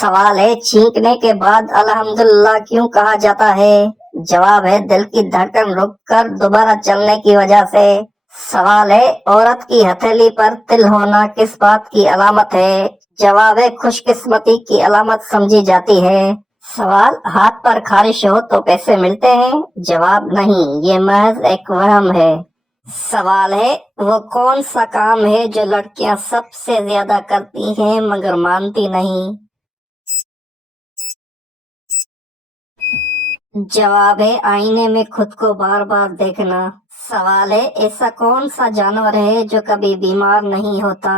سوال ہے چھینکنے کے بعد الحمدللہ کیوں کہا جاتا ہے؟ جواب ہے دل کی دھڑکن رک کر دوبارہ چلنے کی وجہ سے۔ سوال ہے عورت کی ہتھیلی پر تل ہونا کس بات کی علامت ہے؟ جواب ہے خوش قسمتی کی علامت سمجھی جاتی ہے۔ سوال ہاتھ پر خارش ہو تو پیسے ملتے ہیں؟ جواب نہیں، یہ محض ایک وہم ہے۔ سوال ہے وہ کون سا کام ہے جو لڑکیاں سب سے زیادہ کرتی ہیں مگر مانتی نہیں؟ جواب ہے آئینے میں خود کو بار بار دیکھنا۔ سوال ہے ایسا کون سا جانور ہے جو کبھی بیمار نہیں ہوتا؟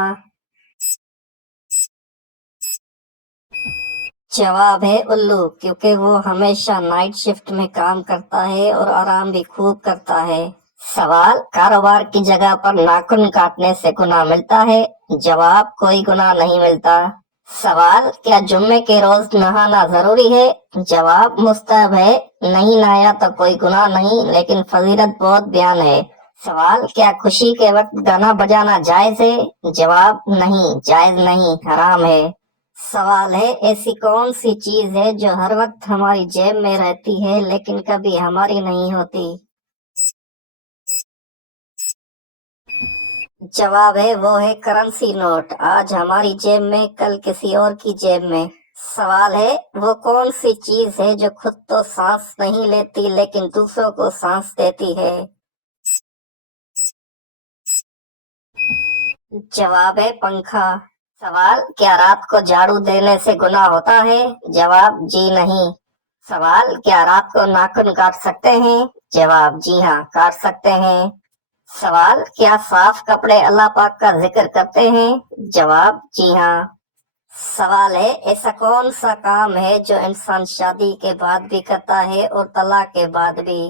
جواب ہے الو، کیونکہ وہ ہمیشہ نائٹ شفٹ میں کام کرتا ہے اور آرام بھی خوب کرتا ہے۔ سوال کاروبار کی جگہ پر ناخن کاٹنے سے گناہ ملتا ہے؟ جواب کوئی گناہ نہیں ملتا۔ سوال کیا جمعے کے روز نہانا ضروری ہے؟ جواب مستحب ہے، نہیں نہایا تو کوئی گناہ نہیں لیکن فضیلت بہت بیان ہے۔ سوال کیا خوشی کے وقت گانا بجانا جائز ہے؟ جواب نہیں، جائز نہیں، حرام ہے۔ سوال ہے ایسی کون سی چیز ہے جو ہر وقت ہماری جیب میں رہتی ہے لیکن کبھی ہماری نہیں ہوتی؟ جواب ہے وہ ہے کرنسی نوٹ، آج ہماری جیب میں کل کسی اور کی جیب میں۔ سوال ہے وہ کون سی چیز ہے جو خود تو سانس نہیں لیتی لیکن دوسروں کو سانس دیتی ہے؟ جواب ہے پنکھا۔ سوال کیا رات کو جھاڑو دینے سے گناہ ہوتا ہے؟ جواب جی نہیں۔ سوال کیا رات کو ناخن کاٹ سکتے ہیں؟ جواب جی ہاں، کاٹ سکتے ہیں۔ سوال کیا صاف کپڑے اللہ پاک کا ذکر کرتے ہیں؟ جواب جی ہاں۔ سوال ہے ایسا کون سا کام ہے جو انسان شادی کے بعد بھی کرتا ہے اور طلاق کے بعد بھی؟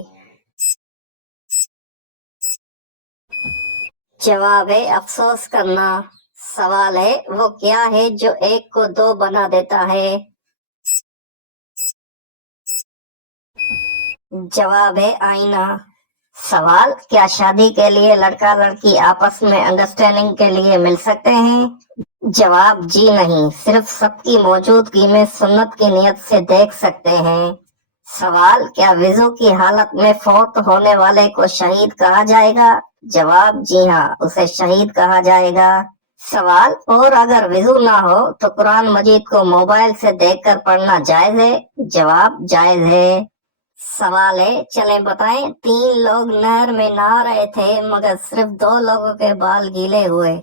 جواب ہے افسوس کرنا۔ سوال ہے وہ کیا ہے جو ایک کو دو بنا دیتا ہے؟ جواب ہے آئینہ۔ سوال کیا شادی کے لیے لڑکا لڑکی آپس میں انڈرسٹینڈنگ کے لیے مل سکتے ہیں؟ جواب جی نہیں، صرف سب کی موجودگی میں سنت کی نیت سے دیکھ سکتے ہیں۔ سوال کیا وضو کی حالت میں فوت ہونے والے کو شہید کہا جائے گا؟ جواب جی ہاں، اسے شہید کہا جائے گا۔ سوال اور اگر وضو نہ ہو تو قرآن مجید کو موبائل سے دیکھ کر پڑھنا جائز ہے؟ جواب جائز ہے۔ سوال ہے چلیں بتائیں، 3 لوگ نہر میں نہا رہے تھے مگر صرف 2 لوگوں کے بال گیلے ہوئے۔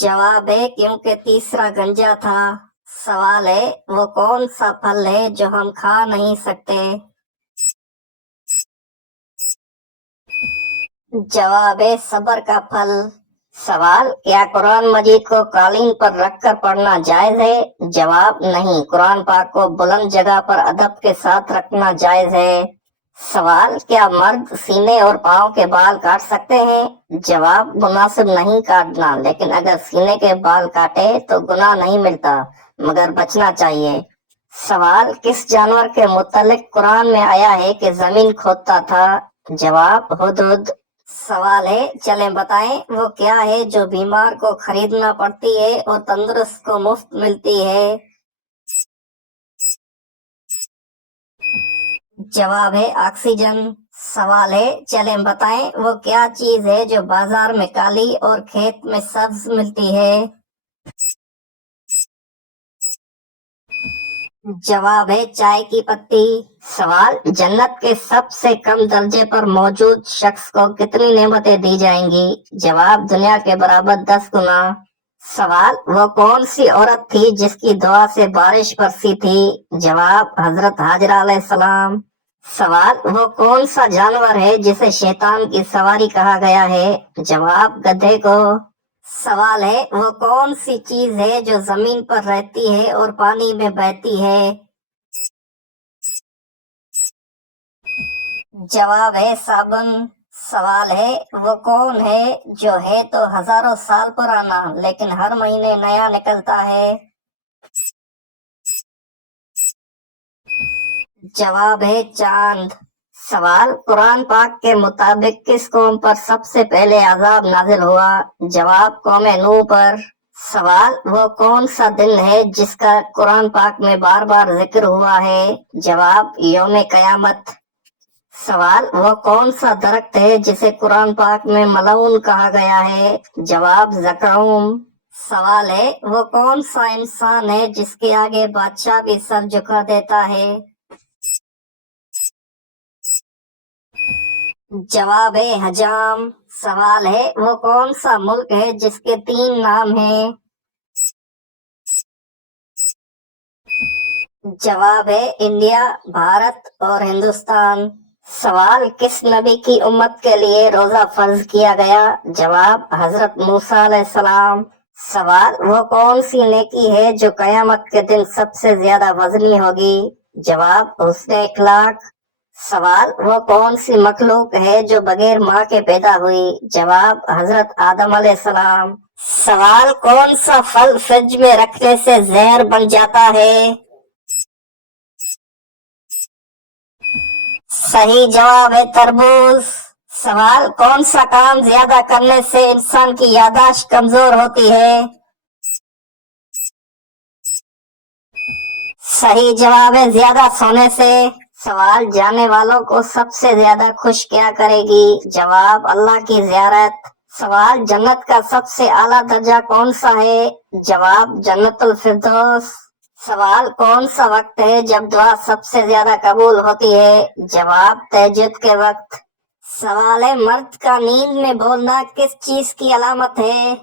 جواب ہے کیونکہ تیسرا گنجا تھا۔ سوال ہے وہ کون سا پھل ہے جو ہم کھا نہیں سکتے؟ جواب ہے صبر کا پھل۔ سوال کیا قرآن مجید کو قالین پر رکھ کر پڑھنا جائز ہے؟ جواب نہیں، قرآن پاک کو بلند جگہ پر ادب کے ساتھ رکھنا جائز ہے۔ سوال کیا مرد سینے اور پاؤں کے بال کاٹ سکتے ہیں؟ جواب مناسب نہیں کاٹنا، لیکن اگر سینے کے بال کاٹے تو گناہ نہیں ملتا مگر بچنا چاہیے۔ سوال کس جانور کے متعلق قرآن میں آیا ہے کہ زمین کھودتا تھا؟ جواب ہدہد۔ سوال ہے چلیں بتائیں وہ کیا ہے جو بیمار کو خریدنا پڑتی ہے اور تندرست کو مفت ملتی ہے؟ جواب ہے آکسیجن۔ سوال ہے چلیں بتائیں وہ کیا چیز ہے جو بازار میں کالی اور کھیت میں سبز ملتی ہے؟ جواب ہے چائے کی پتی۔ سوال جنت کے سب سے کم درجے پر موجود شخص کو کتنی نعمتیں دی جائیں گی؟ جواب دنیا کے برابر 10 گنا۔ سوال وہ کون سی عورت تھی جس کی دعا سے بارش برسی تھی؟ جواب حضرت ہاجرہ علیہ السلام۔ سوال وہ کون سا جانور ہے جسے شیطان کی سواری کہا گیا ہے؟ جواب گدھے کو۔ سوال ہے وہ کون سی چیز ہے جو زمین پر رہتی ہے اور پانی میں بہتی ہے؟ جواب ہے صابن۔ سوال ہے وہ کون ہے جو ہے تو ہزاروں سال پرانا لیکن ہر مہینے نیا نکلتا ہے؟ جواب ہے چاند۔ سوال قرآن پاک کے مطابق کس قوم پر سب سے پہلے عذاب نازل ہوا؟ جواب قوم نوح پر۔ सवाल वो कौन सा दिन है जिसका कुरान पाक में बार बार जिक्र हुआ है? जवाब यौम कयामत। सवाल वो कौन सा दरख्त है जिसे कुरान पाक में मलऊन कहा गया है? जवाब ज़क़ूम। सवाल है वो कौन सा इंसान है जिसके आगे बादशाह भी सर झुका देता है? जवाब है हजाम। सवाल है वो कौन सा मुल्क है जिसके 3 नाम हैं? जवाब है इंडिया, भारत और हिंदुस्तान। सवाल किस नबी की उम्मत के लिए रोजा फर्ज किया गया? जवाब हजरत मूसा अलैहिस्सलाम। सवाल वो कौन सी नेकी है जो कयामत के दिन सबसे ज्यादा वजनी होगी? जवाब हुस्न इखलाक। सवाल वो कौन सी मखलूक है जो बगैर माँ के पैदा हुई? जवाब हजरत आदम अलैहिस्सलाम। सवाल कौन सा फल फ्रिज में रखने से जहर बन जाता है? सही जवाब है तरबूज। सवाल कौन सा काम ज्यादा करने से इंसान की याददाश्त कमजोर होती है? सही जवाब है ज्यादा सोने से। सवाल जाने वालों को सबसे ज्यादा खुश क्या करेगी? जवाब अल्लाह की ज़ियारत। सवाल जन्नत का सबसे आला दर्जा कौन सा है? जवाब जन्नतुल फिरदौस। सवाल कौन सा वक्त है जब दुआ सबसे ज्यादा कबूल होती है? जवाब तहज्जुद के वक्त। सवाल है मर्द का नींद में बोलना किस चीज की अलामत है?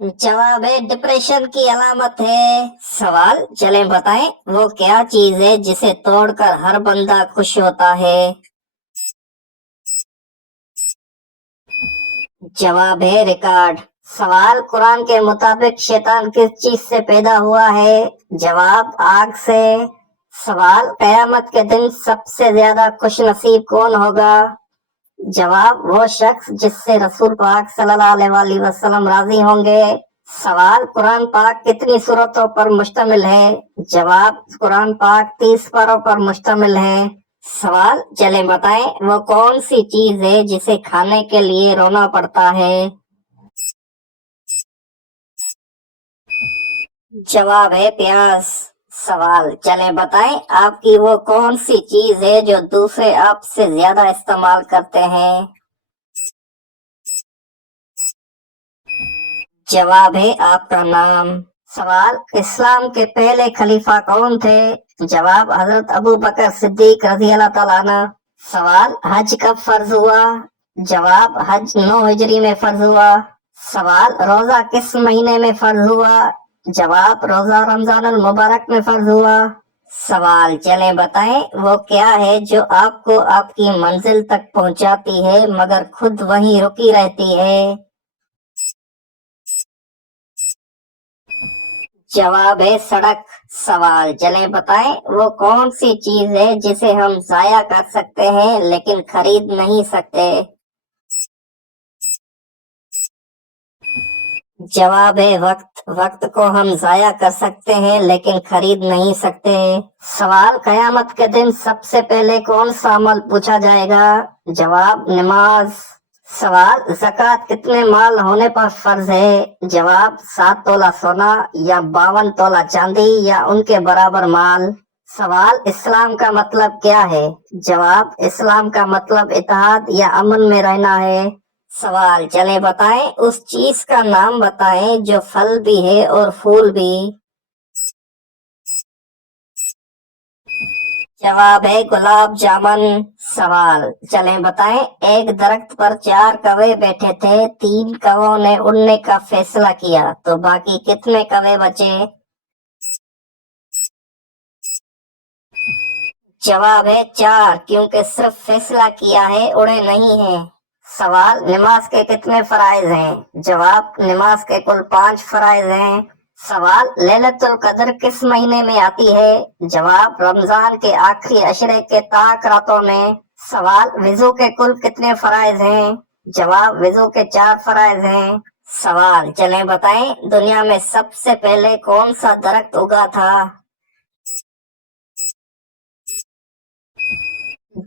जवाब है डिप्रेशन की अलामत है। सवाल चलें बताएं वो क्या चीज है जिसे तोड़कर हर बंदा खुश होता है? जवाब है रिकॉर्ड। सवाल कुरान के मुताबिक शैतान किस चीज से पैदा हुआ है? जवाब आग से। सवाल कयामत के दिन सबसे ज्यादा खुश नसीब कौन होगा? जवाब वो शख्स जिससे रसूल पाक सल्लल्लाहु अलैहि वसल्लम राजी होंगे। सवाल कुरान पाक कितनी सूरतों पर मुश्तमिल है? जवाब कुरान पाक 30 पारों पर मुश्तमिल है। सवाल चले बताएं वो कौन सी चीज है जिसे खाने के लिए रोना पड़ता है? जवाब है प्याज। सवाल चले बताएं आपकी वो कौन सी चीज है जो दूसरे आपसे ज्यादा इस्तेमाल करते हैं? जवाब है आपका नाम। सवाल इस्लाम के पहले खलीफा कौन थे? जवाब हजरत अबू बकर सिद्दीक रजी अल्लाह तआला अन्हु। सवाल हज कब फर्ज हुआ? जवाब हज 9 हिजरी में फर्ज हुआ। सवाल रोजा किस महीने में फर्ज हुआ? जवाब रोजा रमजान अल मुबारक में फर्ज हुआ। सवाल चले बताएं वो क्या है जो आपको आपकी मंजिल तक पहुंचाती है मगर खुद वहीं रुकी रहती है? जवाब है सड़क। सवाल चले बताएं वो कौन सी चीज है जिसे हम जाया कर सकते हैं लेकिन खरीद नहीं सकते? जवाब है वक्त। वक्त को हम जाया कर सकते हैं लेकिन खरीद नहीं सकते। सवाल कयामत के दिन सबसे पहले कौन सा अमल पूछा जाएगा? जवाब नमाज। सवाल ज़कात कितने माल होने पर फर्ज है? जवाब 7 तोला सोना या 52 तोला चांदी या उनके बराबर माल। सवाल इस्लाम का मतलब क्या है? जवाब इस्लाम का मतलब इत्तेहाद या अमन में रहना है। सवाल चले बताएं उस चीज का नाम बताएं जो फल भी है और फूल भी। जवाब है गुलाब जामुन। सवाल चलें बताएं एक दरख्त पर 4 कौवे बैठे थे, 3 कौवों ने उड़ने का फैसला किया तो बाकी कितने कौवे बचे? जवाब है 4 क्योंकि सिर्फ फैसला किया है उड़े नहीं है। सवाल नमाज के कितने फराइज हैं? जवाब नमाज के कुल 5 फराइज हैं। सवाल लैलतुल कद्र किस महीने में आती है? जवाब रमजान के आखिरी अशरे के ताक रातों में। सवाल वजू के कुल कितने फराइज हैं? जवाब वजू के 4 फराइज हैं। सवाल चलें बताएं दुनिया में सबसे पहले कौन सा दरख्त उगा था?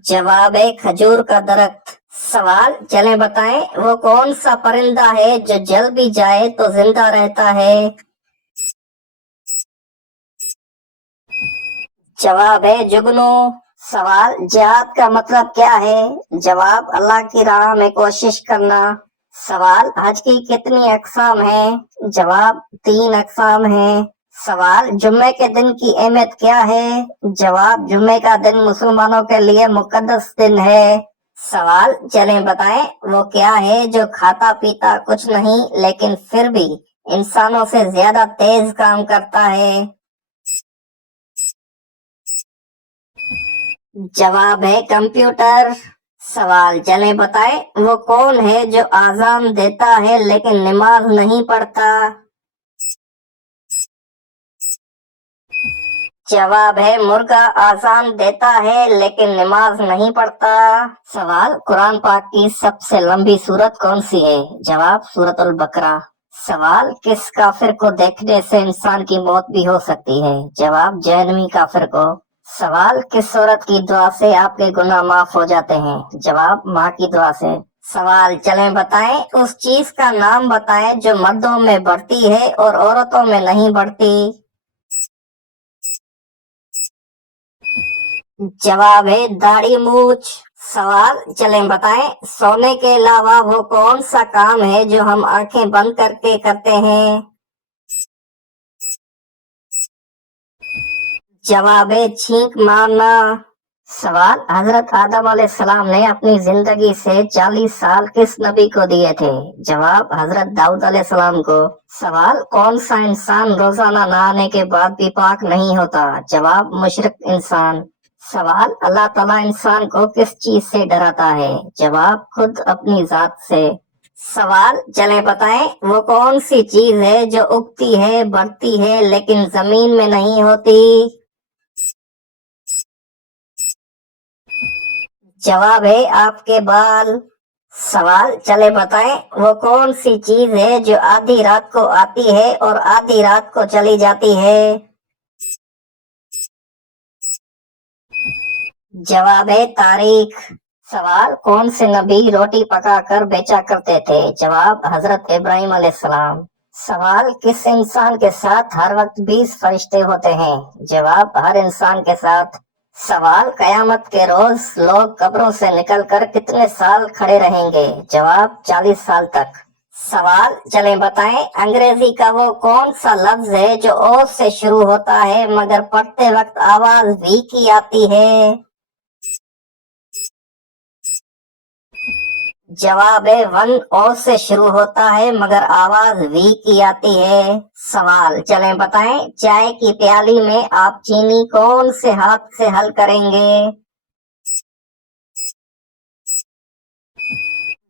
जवाब है खजूर का दरख्त। सवाल, चलें बताएं वो कौन सा परिंदा है जो जल भी जाए तो जिंदा रहता है? जवाब है जुगनू। सवाल, जिहाद का मतलब क्या है? जवाब, अल्लाह की राह में कोशिश करना। सवाल, हज की कितनी अक़साम है? जवाब, 3 अक़साम है। सवाल, जुम्मे के दिन की अहमियत क्या है? जवाब, जुम्मे का दिन मुसलमानों के लिए मुकद्दस दिन है। सवाल, चलें बताएं वो क्या है जो खाता पीता कुछ नहीं लेकिन फिर भी इंसानों से ज्यादा तेज काम करता है? जवाब है कंप्यूटर। सवाल, चलें बताएं वो कौन है जो आजान देता है लेकिन नमाज नहीं पढ़ता? जवाब है मुर्गा आजान देता है लेकिन नमाज नहीं पढ़ता। सवाल, कुरान पाक की सबसे लंबी सूरत कौन सी है? जवाब, सूरतुल बकरा। सवाल, किस काफिर को देखने से इंसान की मौत भी हो सकती है? जवाब, जहन्नमी काफिर को। सवाल, किस सूरत की दुआ से आपके गुनाह माफ हो जाते हैं? जवाब, माँ की दुआ से। सवाल, चलें बताएं उस चीज का नाम बताएं जो मर्दों में बढ़ती है और औरतों में नहीं बढ़ती? जवाब है दाढ़ी मूछ। सवाल, चलें बताएं सोने के अलावा वो कौन सा काम है जो हम आंखें बंद करके करते हैं? जवाब है छींक मारना। सवाल, हजरत आदम अलैहिस्सलाम ने अपनी जिंदगी से 40 साल किस नबी को दिए थे? जवाब, हजरत दाऊद अलैहिस्सलाम को। सवाल, कौन सा इंसान रोजाना नहाने के बाद भी पाक नहीं होता? जवाब, मुशरिक इंसान। सवाल, अल्लाह ताला इंसान को किस चीज से डराता है? जवाब, खुद अपनी जात से। सवाल, चलें बताएं वो कौन सी चीज है जो उगती है बढ़ती है लेकिन जमीन में नहीं होती? जवाब है आपके बाल। सवाल, चले बताएं वो कौन सी चीज है जो आधी रात को आती है और आधी रात को चली जाती है? जवाब है तारीख। सवाल, कौन से नबी रोटी पकाकर बेचा करते थे? जवाब, हजरत इब्राहिम अलैहिस्सलाम। सवाल, किस इंसान के साथ हर वक्त 20 फरिश्ते होते हैं? जवाब, हर इंसान के साथ। सवाल, कयामत के रोज लोग कब्रों से निकलकर कितने साल खड़े रहेंगे? जवाब, 40 साल तक। सवाल, चलें बताएं अंग्रेजी का वो कौन सा लफ्ज है जो ओ से शुरू होता है मगर पढ़ते वक्त आवाज वी की आती है? जवाब है वन ओ से शुरू होता है मगर आवाज वी की आती है। सवाल, चलें बताएं चाय की प्याली में आप चीनी कौन से हाथ से हल करेंगे?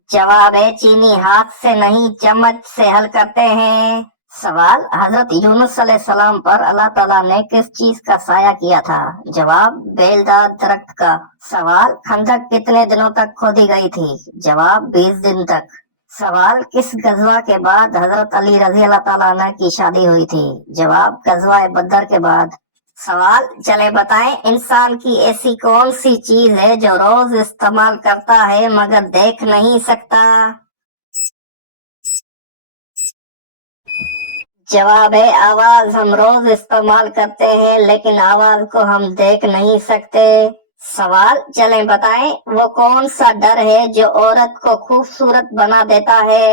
जवाब है चीनी हाथ से नहीं चम्मच से हल करते हैं। सवाल, हजरत यूनुस अलैहिस्सलाम पर अल्लाह ताला ने किस चीज का साया किया था? जवाब, बेलदार दरख्त का। सवाल, खंदक कितने दिनों तक खोदी गई थी? जवाब, 20 दिन तक। सवाल, किस गजवा के बाद हजरत अली रजी अल्लाह ताला अन्हु की शादी हुई थी? जवाब, गजवा बदर के बाद। सवाल, चले बताएं इंसान की ऐसी कौन सी चीज है जो रोज इस्तेमाल करता है मगर देख नहीं सकता? जवाब है आवाज। हम रोज इस्तेमाल करते हैं लेकिन आवाज को हम देख नहीं सकते। सवाल, चलें बताएं वो कौन सा डर है जो औरत को खूबसूरत बना देता है?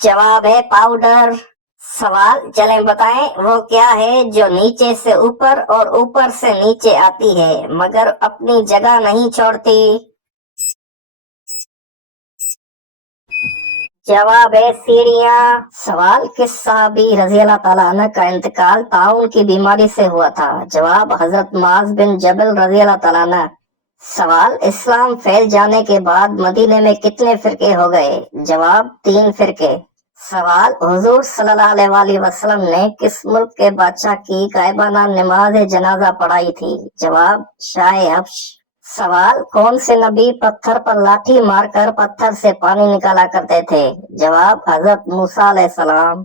जवाब है पाउडर। सवाल, चलें बताएं वो क्या है जो नीचे से ऊपर और ऊपर से नीचे आती है मगर अपनी जगह नहीं छोड़ती? जवाब है सीढ़ियाँ। सवाल, किस सहाबी रजी अल्लाह ताला अन्हु का इंतकाल ताउन की बीमारी से हुआ था? जवाब, हजरत मुआज बिन जबल रजी अल्लाह ताला अन्हु। सवाल, इस्लाम फैल जाने के बाद मदीने में कितने फिरके हो गए? जवाब, 3 फिरके। सवाल, हुजूर सल्लल्लाहु अलैहि वसल्लम ने किस मुल्क के बादशाह की गायबाना नमाज जनाजा पढ़ाई थी? जवाब, शाह हब्श। सवाल, कौन से नबी पत्थर पर लाठी मारकर पत्थर से पानी निकाला करते थे? जवाब, हजरत मूसा अलैहिस्सलाम।